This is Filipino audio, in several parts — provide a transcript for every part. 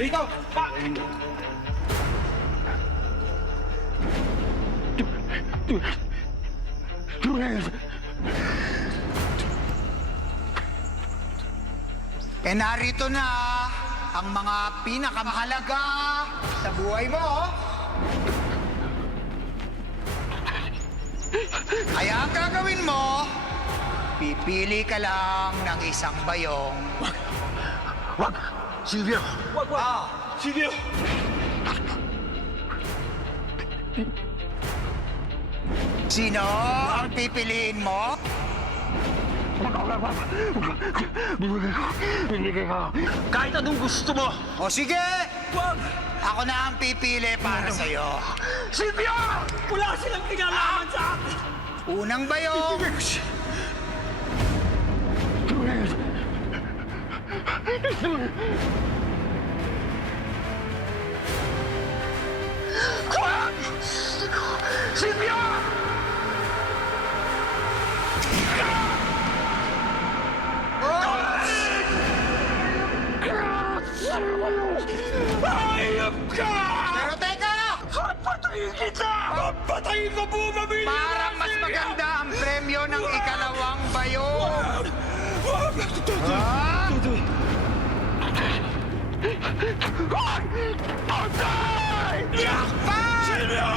Dito! Narito na ang mga pinakamahalaga sa buhay mo. Kaya ang gagawin mo, pipili ka lang ng isang bayong. Wag! Silvio! Wag! Silvio! Sino ang pipiliin mo? Binigay ko. Kahit anong gusto mo! O sige, Wag! ako na ang pipili para sa'yo. Silvio! Wala silang kinalaman sa akin! Unang bayong. Wag! Silvio! Hayop ka! Pero teka! Papatayin kita! Papatayin ko po, pamilya! Parang mas maganda ang premyo ng ikalawang bayong. Wag! Ah! Patay! Yakpan! Silvio!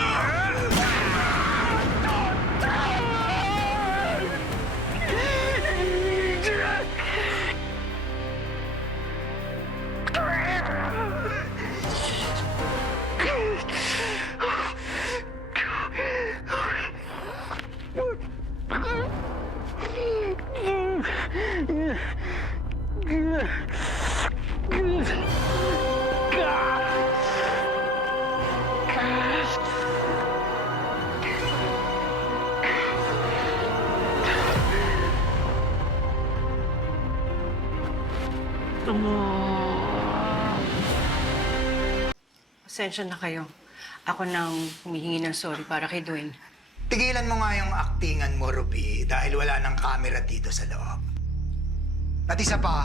Pasensya na kayo. Ako nang humihingi ng sorry para kay Dwayne. Tigilan mo nga yung aktingan mo, Ruby, dahil wala nang camera dito sa loob. At isa pa,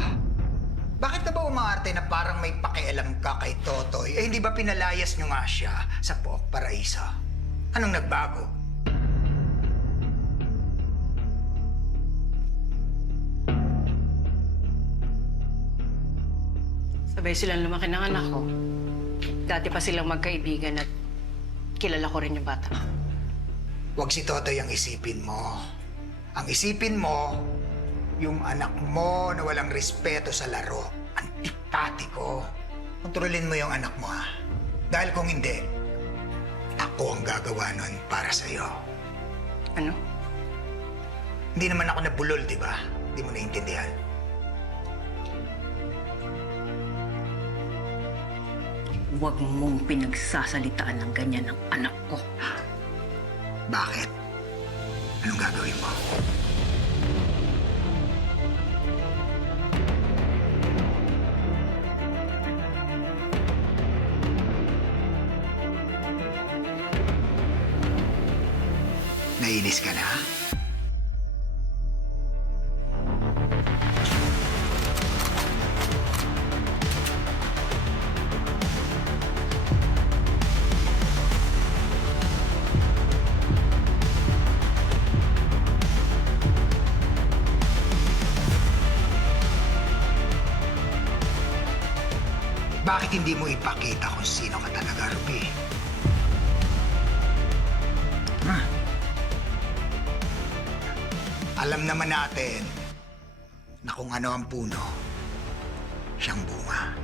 bakit na ba umaarte na parang may pakialam ka kay Totoy? Eh, hindi ba pinalayas nyo nga siya sa Pook Paraiso? Anong nagbago? Sabay silang lumaki ng anak ko. Dati pa silang magkaibigan at kilala ko rin yung bata. Huwag si Totoy ang isipin mo. Ang isipin mo, yung anak mo na walang respeto sa laro. Antipatiko. Kontrolin mo yung anak mo, ha? Dahil kung hindi, ako ang gagawa nun para sa'yo. Ano? Hindi naman ako nabulol, di ba? Hindi mo naiintindihan. Huwag mong pinagsasalitaan ng ganyan ng anak ko. Bakit? Anong gagawin mo? Nainis ka na? Bakit hindi mo ipakita kung sino ka talaga, Ruby? Alam naman natin na kung ano ang puno, siyang bunga.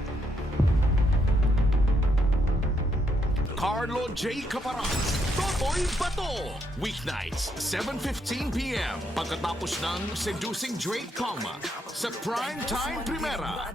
Carlo J. Caparan, Totoy Bato. Weeknights, 7:15 p.m. Pagkatapos ng Seducing Drake Calma sa Primetime Primera.